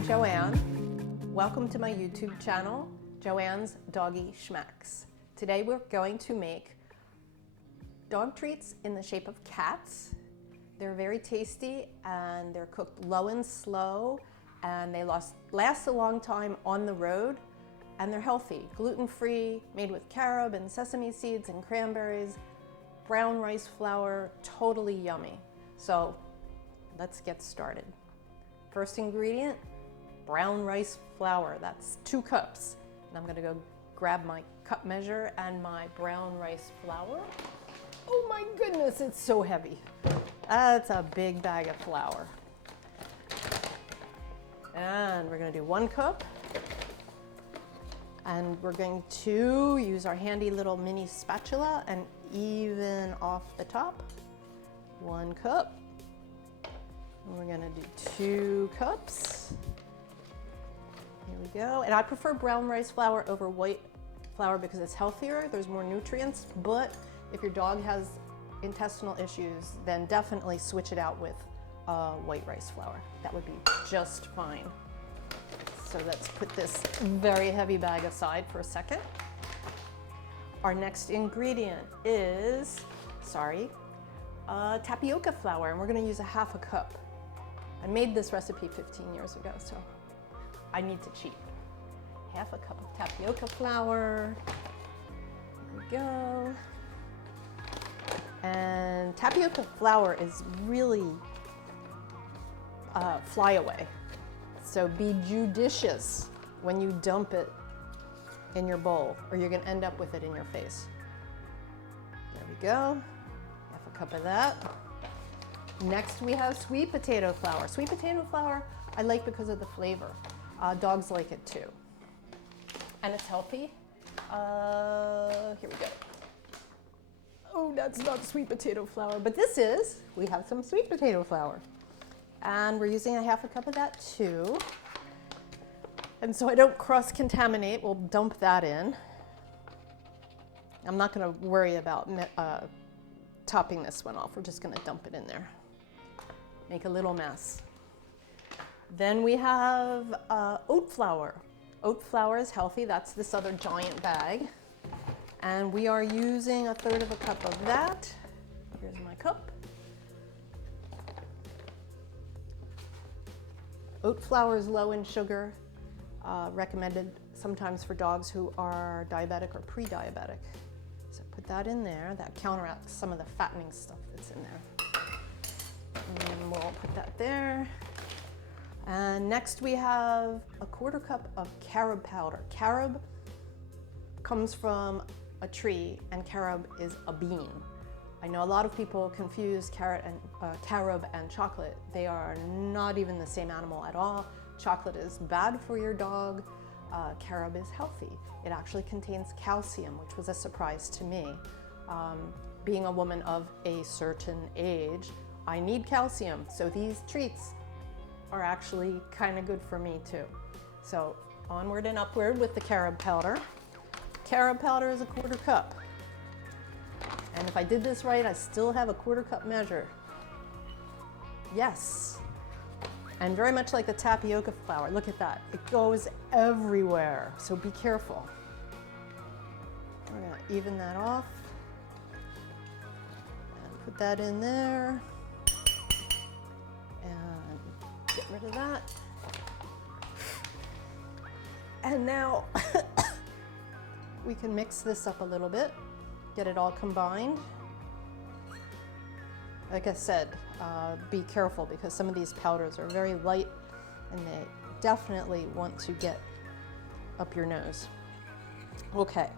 I'm Joanne. Welcome to my YouTube channel, Joanne's Doggy Schmacks. Today we're going to make dog treats in the shape of cats. They're very tasty and they're cooked low and slow, and they last a long time on the road, and they're healthy, gluten-free, made with carob and sesame seeds and cranberries, brown rice flour, totally yummy. So let's get started. First ingredient, brown rice flour. That's 2 cups. And I'm gonna go grab my cup measure and my brown rice flour. Oh my goodness, it's so heavy. That's a big bag of flour. And we're gonna do 1 cup. And we're going to use our handy little mini spatula and even off the top. 1 cup. And we're gonna do 2 cups. Here we go. And I prefer brown rice flour over white flour because it's healthier, there's more nutrients, but if your dog has intestinal issues, then definitely switch it out with white rice flour. That would be just fine. So let's put this very heavy bag aside for a second. Our next ingredient is, tapioca flour, and we're gonna use 1/2 cup. I made this recipe 15 years ago, so I need to cheat. 1/2 cup of tapioca flour. Here we go. And tapioca flour is really flyaway. So be judicious when you dump it in your bowl, or you're gonna end up with it in your face. There we go. 1/2 cup of that. Next we have sweet potato flour. Sweet potato flour I like because of the flavor. Dogs like it too. And it's healthy. Here we go. Oh, that's not sweet potato flour, but this is. We have some sweet potato flour. And we're using 1/2 cup of that too. And so I don't cross-contaminate, we'll dump that in. I'm not gonna worry about topping this one off. We're just gonna dump it in there. Make a little mess. Then we have oat flour. Oat flour is healthy. That's this other giant bag. And we are using 1/3 cup of that. Here's my cup. Oat flour is low in sugar, recommended sometimes for dogs who are diabetic or pre-diabetic. So put that in there. That counteracts some of the fattening stuff that's in there. And we'll put that there. And next we have 1/4 cup of carob powder. Carob comes from a tree, and carob is a bean. I know a lot of people confuse carob and chocolate. They are not even the same animal at all. Chocolate is bad for your dog. Carob is healthy. It actually contains calcium, which was a surprise to me. Being a woman of a certain age, I need calcium, so these treats are actually kind of good for me too. So onward and upward with the carob powder. Carob powder is 1/4 cup. And if I did this right, I still have 1/4 cup measure. Yes. And very much like the tapioca flour, look at that. It goes everywhere, so be careful. We're gonna even that off. And put that in there. And get rid of that. And now we can mix this up a little bit, get it all combined. Like I said, be careful because some of these powders are very light and they definitely want to get up your nose. Okay,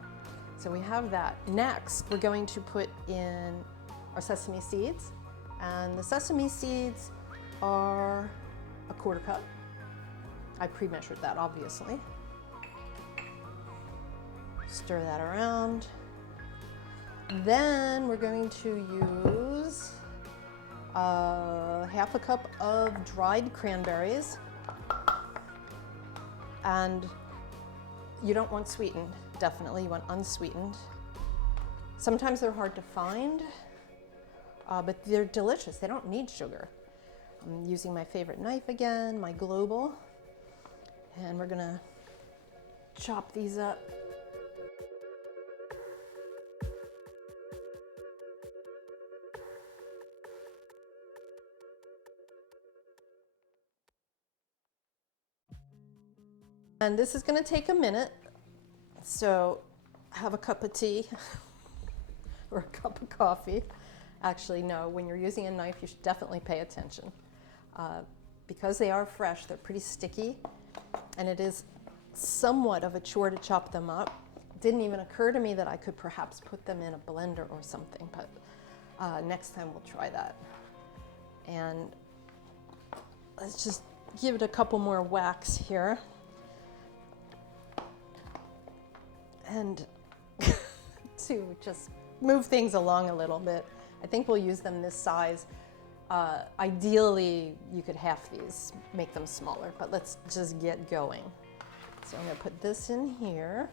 so we have that. Next, we're going to put in our sesame seeds. And the sesame seeds are 1/4 cup. I pre-measured that, obviously. Stir that around. Then we're going to use 1/2 cup of dried cranberries. And you don't want sweetened, definitely. You want unsweetened. Sometimes they're hard to find, but they're delicious. They don't need sugar. I'm using my favorite knife again, my Global. And we're gonna chop these up. And this is gonna take a minute, so have a cup of tea or a cup of coffee. Actually, no, when you're using a knife, you should definitely pay attention. Because they are fresh, they're pretty sticky, and it is somewhat of a chore to chop them up. It didn't even occur to me that I could perhaps put them in a blender or something, but next time we'll try that. And let's just give it a couple more whacks here. And to just move things along a little bit. I think we'll use them this size. Ideally, you could half these, make them smaller, but let's just get going. So I'm gonna put this in here,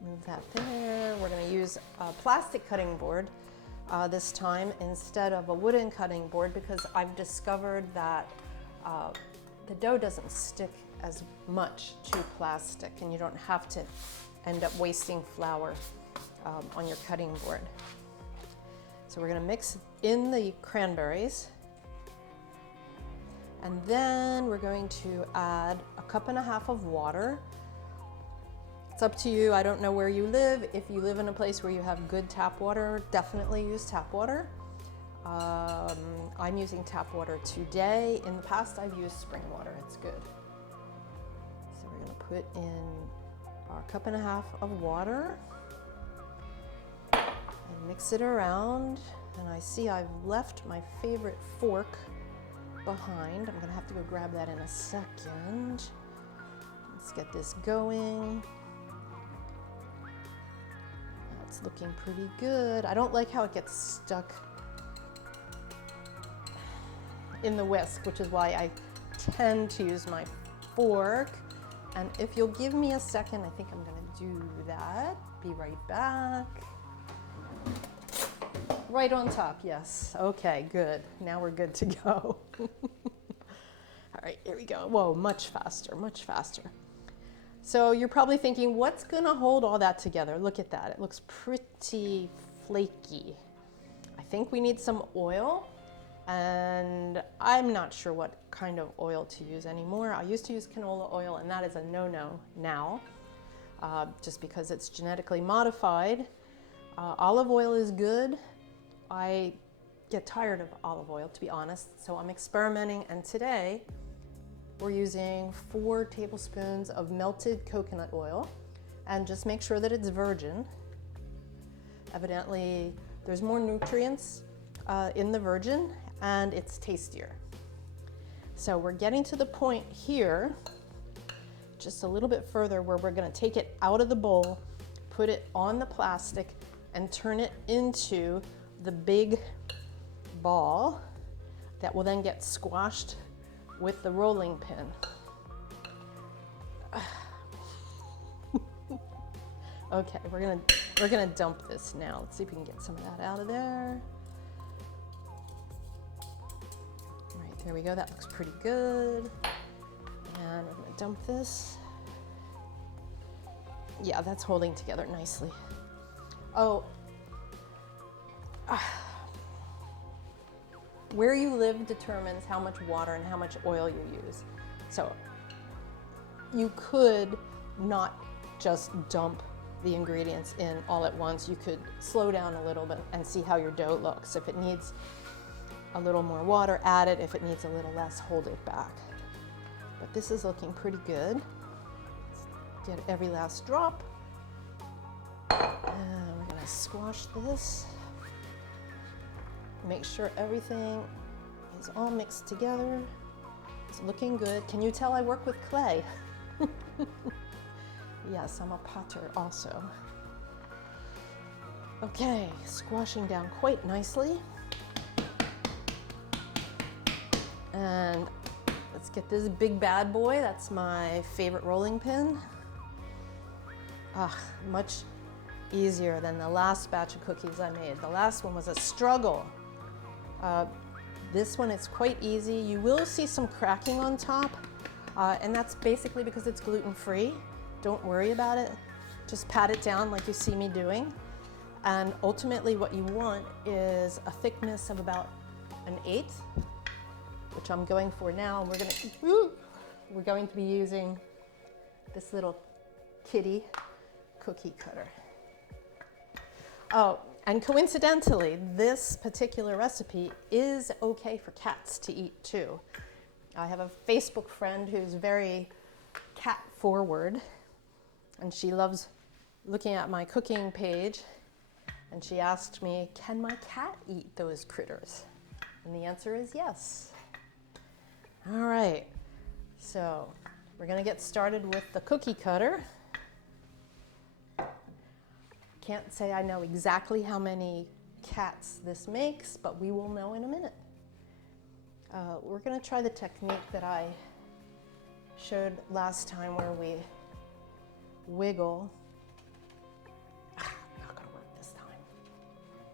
move that there. We're gonna use a plastic cutting board this time instead of a wooden cutting board, because I've discovered that the dough doesn't stick as much to plastic, and you don't have to end up wasting flour on your cutting board. So we're gonna mix in the cranberries, and then we're going to add 1.5 cups of water. It's up to you. I don't know where you live. If you live in a place where you have good tap water, definitely use tap water. I'm using tap water today. In the past, I've used spring water. It's good. So we're gonna put in our 1.5 cups of water and mix it around. And I see I've left my favorite fork behind. I'm gonna have to go grab that in a second. Let's get this going. That's looking pretty good. I don't like how it gets stuck in the whisk, which is why I tend to use my fork. And if you'll give me a second, I think I'm gonna do that. Be right back. Right on top, yes. Okay, good. Now we're good to go. All right, here we go. Whoa, much faster, much faster. So you're probably thinking, what's gonna hold all that together? Look at that, it looks pretty flaky. I think we need some oil, and I'm not sure what kind of oil to use anymore. I used to use canola oil, and that is a no-no now, just because it's genetically modified. Olive oil is good. I get tired of olive oil, to be honest, so I'm experimenting, and today we're using 4 tablespoons of melted coconut oil, and just make sure that it's virgin. Evidently, there's more nutrients in the virgin, and it's tastier. So we're getting to the point here, just a little bit further, where we're gonna take it out of the bowl, put it on the plastic, and turn it into the big ball that will then get squashed with the rolling pin. Okay, we're gonna dump this now. Let's see if we can get some of that out of there. All right, there we go. That looks pretty good. And we're gonna dump this. Yeah, that's holding together nicely. Oh. Where you live determines how much water and how much oil you use. So you could not just dump the ingredients in all at once. You could slow down a little bit and see how your dough looks. If it needs a little more water, add it. If it needs a little less, hold it back. But this is looking pretty good. Let's get every last drop. And we're gonna squash this. Make sure everything is all mixed together. It's looking good. Can you tell I work with clay? Yes, I'm a potter also. Okay, squashing down quite nicely. And let's get this big bad boy. That's my favorite rolling pin. Much easier than the last batch of cookies I made. The last one was a struggle. This one is quite easy. You will see some cracking on top, And that's basically because it's gluten-free. Don't worry about it. Just pat it down like you see me doing. And ultimately what you want is a thickness of about 1/8, which I'm going for now. We're going to be using this little kitty cookie cutter. Oh, and coincidentally, this particular recipe is okay for cats to eat too. I have a Facebook friend who's very cat forward, and she loves looking at my cooking page, and she asked me, can my cat eat those critters? And the answer is yes. All right, so we're gonna get started with the cookie cutter. Can't say I know exactly how many cats this makes, but we will know in a minute. We're gonna try the technique that I showed last time where we wiggle. Not gonna work this time.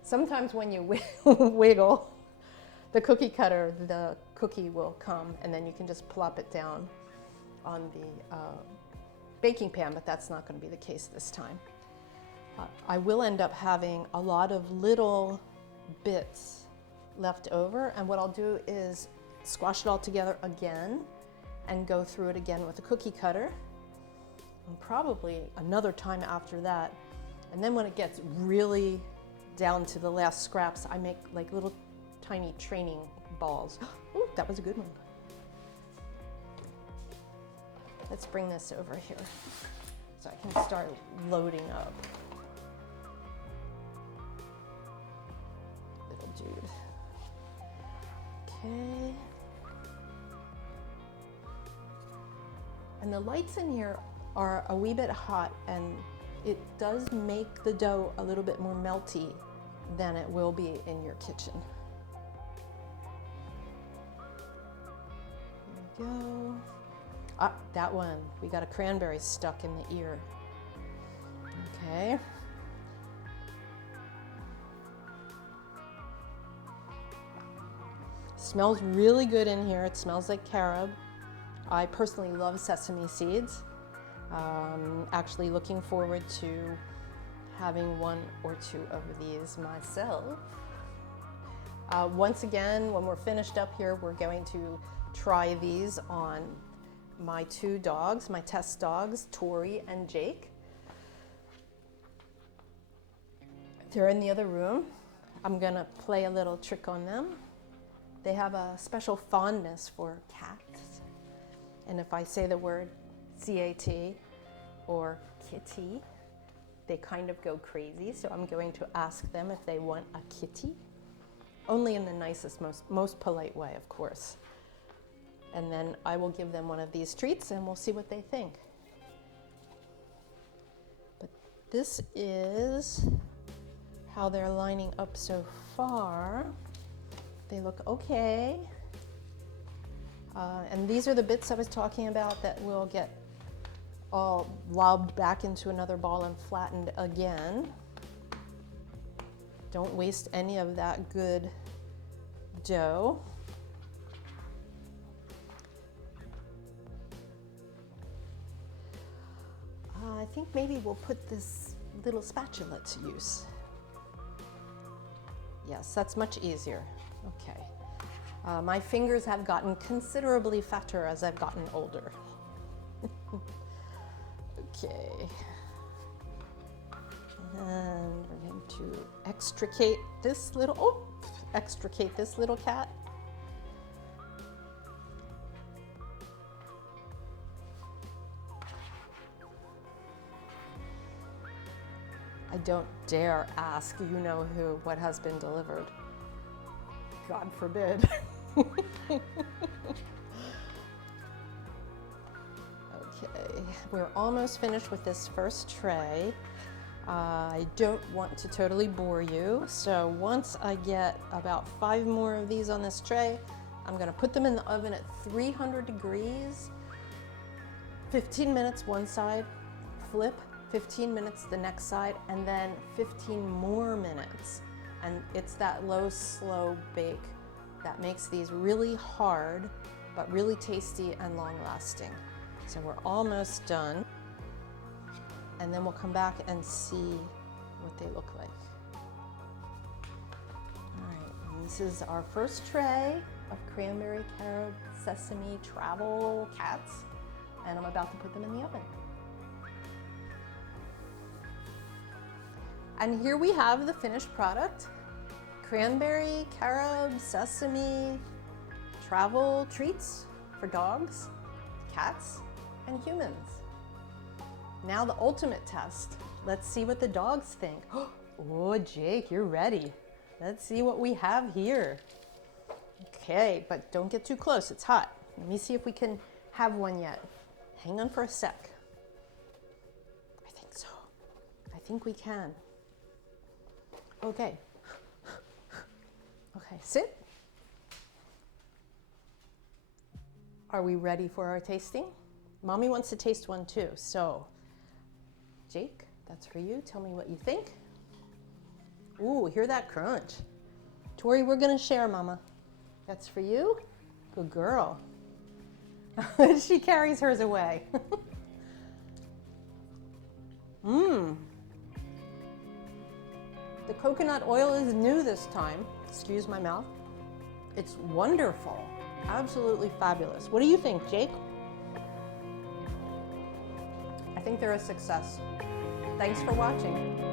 Sometimes when you wiggle the cookie cutter, the cookie will come and then you can just plop it down on the baking pan, but that's not gonna be the case this time. I will end up having a lot of little bits left over, and what I'll do is squash it all together again and go through it again with a cookie cutter, and probably another time after that. And then when it gets really down to the last scraps, I make like little tiny training balls. Ooh, that was a good one. Let's bring this over here so I can start loading up. Dude. Okay. And the lights in here are a wee bit hot, and it does make the dough a little bit more melty than it will be in your kitchen. There we go. Ah, that one. We got a cranberry stuck in the ear. Okay. Smells really good in here. It smells like carob. I personally love sesame seeds. Actually looking forward to having 1 or 2 of these myself. Once again, when we're finished up here, we're going to try these on my 2 dogs, my test dogs, Tori and Jake. They're in the other room. I'm gonna play a little trick on them. They have a special fondness for cats. And if I say the word C-A-T or kitty, they kind of go crazy. So I'm going to ask them if they want a kitty. Only in the nicest, most polite way, of course. And then I will give them one of these treats and we'll see what they think. But this is how they're lining up so far. They look okay. And these are the bits I was talking about that will get all lobbed back into another ball and flattened again. Don't waste any of that good dough. I think maybe we'll put this little spatula to use. Yes, that's much easier. Okay. My fingers have gotten considerably fatter as I've gotten older. Okay. And we're going to extricate this little cat. I don't dare ask, you know who, what has been delivered. God forbid. Okay, we're almost finished with this first tray. I don't want to totally bore you, so once I get about 5 more of these on this tray, I'm gonna put them in the oven at 300 degrees, 15 minutes one side, flip, 15 minutes the next side, and then 15 more minutes. And it's that low, slow bake that makes these really hard but really tasty and long lasting. So we're almost done. And then we'll come back and see what they look like. All right, this is our first tray of cranberry, carob, sesame, travel cats, and I'm about to put them in the oven. And here we have the finished product. Cranberry, carob, sesame, travel treats for dogs, cats, and humans. Now the ultimate test. Let's see what the dogs think. Oh, Jake, you're ready. Let's see what we have here. Okay, but don't get too close, it's hot. Let me see if we can have one yet. Hang on for a sec. I think so. I think we can. Okay. Okay, sit. Are we ready for our tasting? Mommy wants to taste one too, so Jake, that's for you. Tell me what you think. Ooh, hear that crunch. Tori, we're gonna share, Mama. That's for you. Good girl. She carries hers away. Mmm. The coconut oil is new this time. Excuse my mouth. It's wonderful. Absolutely fabulous. What do you think, Jake? I think they're a success. Thanks for watching.